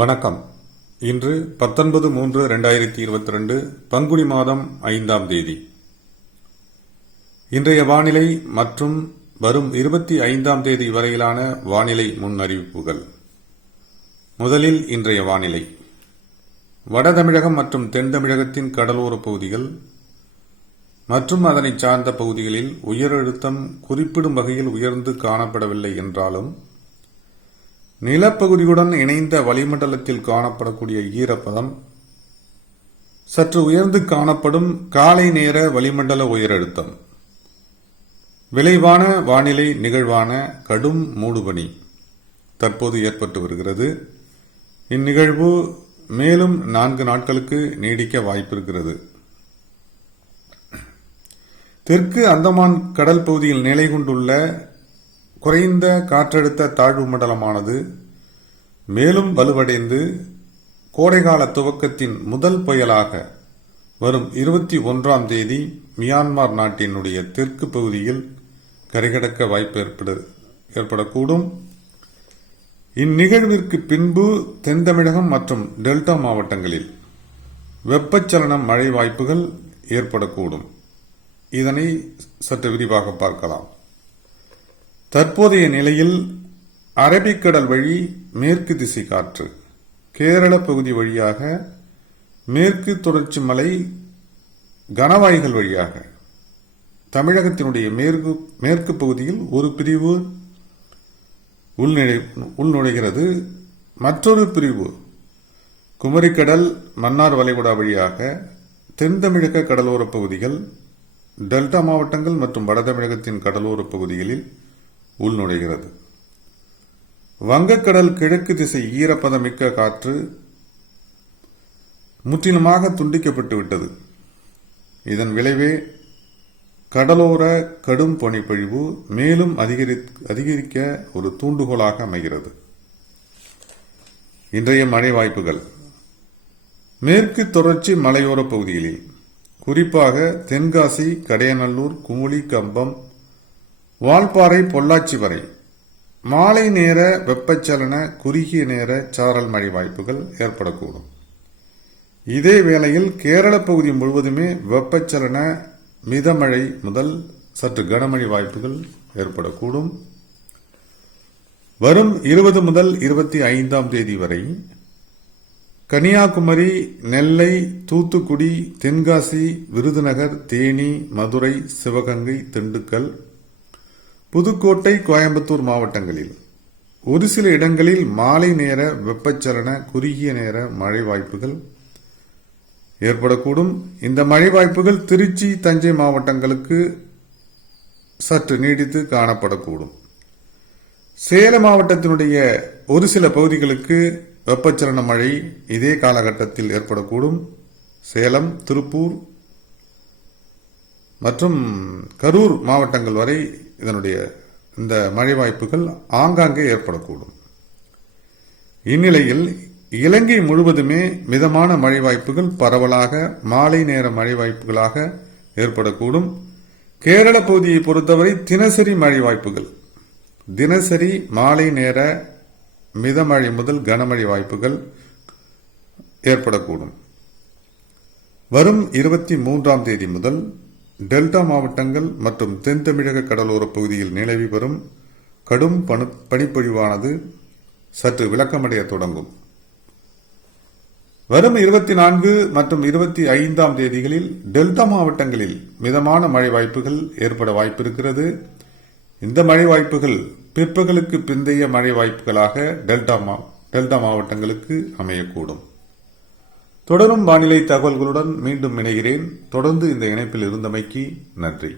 வணக்கம். இன்று 19/3/2022 பங்குனி மாதம் 5ஆம் தேதி. இன்றைய வானிலை மற்றும் வரும் 25ஆம் தேதி வரையிலான வானிலை முன் அறிவிப்புகள். முதலில் இன்றைய வானிலை. வட தமிழகம் மற்றும் தென் தமிழகத்தின் கடலோர பகுதிகள் மற்றும் அதனை சார்ந்த பகுதிகளில் உயரழுத்தம் குறிப்பிடும் வகையில் உயர்ந்து காணப்படவில்லை என்றாலும் நிலப்பகுதியுடன் இணைந்த வளிமண்டலத்தில் காணப்படக்கூடிய ஈரப்பதம் சற்று உயர்ந்து காணப்படும் காலை நேர வளிமண்டல உயரழுத்தம், விளைவான வானிலை நிகழ்வான கடும் மூடுபனி தற்போது ஏற்பட்டு வருகிறது. இந்நிகழ்வு மேலும் 4 நாட்களுக்கு நீடிக்க வாய்ப்பிருக்கிறது. தெற்கு அந்தமான் கடல் பகுதியில் நிலை கொண்டுள்ள குறைந்த காற்றழுத்த தாழ்வு மண்டலமானது மேலும் வலுவடைந்து கோடைகால துவக்கத்தின் முதல் புயலாக வரும் 21ஆம் தேதி மியான்மர் நாட்டினுடைய தெற்கு பகுதியில் கரைகடக்க வாய்ப்பு ஏற்படக்கூடும். இந்நிகழ்விற்கு பின்பு தென் தமிழகம் மற்றும் டெல்டா மாவட்டங்களில் வெப்பச்சலனம் மழை வாய்ப்புகள் ஏற்படக்கூடும். இதனை சற்று விரிவாக பார்க்கலாம். தற்போதைய நிலையில் அரபிக்கடல் வழி மேற்கு திசை காற்று கேரள பகுதி வழியாக மேற்கு தொடர்ச்சி மலை கணவாய்கள் வழியாக தமிழகத்தினுடைய மேற்கு பகுதியில் ஒரு பிரிவு உள்நுழைகிறது. மற்றொரு பிரிவு குமரிக்கடல் மன்னார் வளைகுடா வழியாக தென் தமிழக கடலோர பகுதிகள், டெல்டா மாவட்டங்கள் மற்றும் வட தமிழகத்தின் கடலோர பகுதிகளில் உள்நுழைகிறது. வங்கக்கடல் கிழக்கு திசை ஈரப்பதமிக்க காற்று முற்றிலுமாக துண்டிக்கப்பட்டு விட்டது. இதன் விளைவே கடலோர கடும் பனிப்பொழிவு மேலும் அதிகரிக்க ஒரு தூண்டுகோலாக அமைகிறது. இன்றைய மழை வாய்ப்புகள். மேற்கு தொடர்ச்சி மலையோர பகுதிகளில் குறிப்பாக தென்காசி, கடையநல்லூர், குமுளி, கம்பம், வால்பாறை, பொள்ளாச்சி வரை மாலை நேர வெப்பச்சலன குறுகிய நேர சாரல் மழை வாய்ப்புகள் ஏற்படக்கூடும். இதே வேளையில் கேரள பகுதி முழுவதுமே வெப்பச்சலன மிதமழை முதல் சற்று கனமழை வாய்ப்புகள் ஏற்படக்கூடும். வரும் 20 முதல் 25ஆம் தேதி வரை கன்னியாகுமரி, நெல்லை, தூத்துக்குடி, தென்காசி, விருதுநகர், தேனி, மதுரை, சிவகங்கை, திண்டுக்கல், புதுக்கோட்டை, கோயம்புத்தூர் மாவட்டங்களில் ஒரு சில இடங்களில் மாலை நேர வெப்பச்சலன குறுகிய நேர மழை வாய்ப்புகள் ஏற்படக்கூடும். இந்த மழை வாய்ப்புகள் திருச்சி, தஞ்சை மாவட்டங்களுக்கு சற்று நீடித்து காணப்படக்கூடும். சேலம் மாவட்டத்தினுடைய ஒரு சில பகுதிகளுக்கு வெப்பச்சலன மழை இதே காலகட்டத்தில் ஏற்படக்கூடும். சேலம், திருப்பூர் மற்றும் கரூர் மாவட்டங்கள் வரை இந்த மழை வாய்ப்புகள் ஆங்காங்கே ஏற்படக்கூடும். இந்நிலையில் இலங்கை முழுவதுமே மிதமான மழை வாய்ப்புகள் பரவலாக மாலை நேர மழை வாய்ப்புகளாக ஏற்படக்கூடும். கேரள பகுதியை பொறுத்தவரை தினசரி மழை வாய்ப்புகள் தினசரி மாலை நேர மிதமழை முதல் கனமழை வாய்ப்புகள் ஏற்படக்கூடும். வரும் 23ஆம் தேதி முதல் டெல்டா மாவட்டங்கள் மற்றும் தென் தமிழக கடலோர பகுதியில் நிலவி வரும் கடும் பனிப்பொழிவானது சற்று விளக்கமடைய தொடங்கும். வரும் 24 மற்றும் 25ஆம் தேதிகளில் டெல்டா மாவட்டங்களில் மிதமான மழை வாய்ப்புகள் ஏற்பட வாய்ப்பிருக்கிறது. இந்த மழை வாய்ப்புகள் பிற்பகலுக்கு பிந்தைய மழை வாய்ப்புகளாக டெல்டா மாவட்டங்களுக்கு அமையக்கூடும். தொடரும் வானிலை தகவல்களுடன் மீண்டும் இணைகிறேன். தொடர்ந்து இந்த இணைப்பில் இருந்தமைக்கு நன்றி.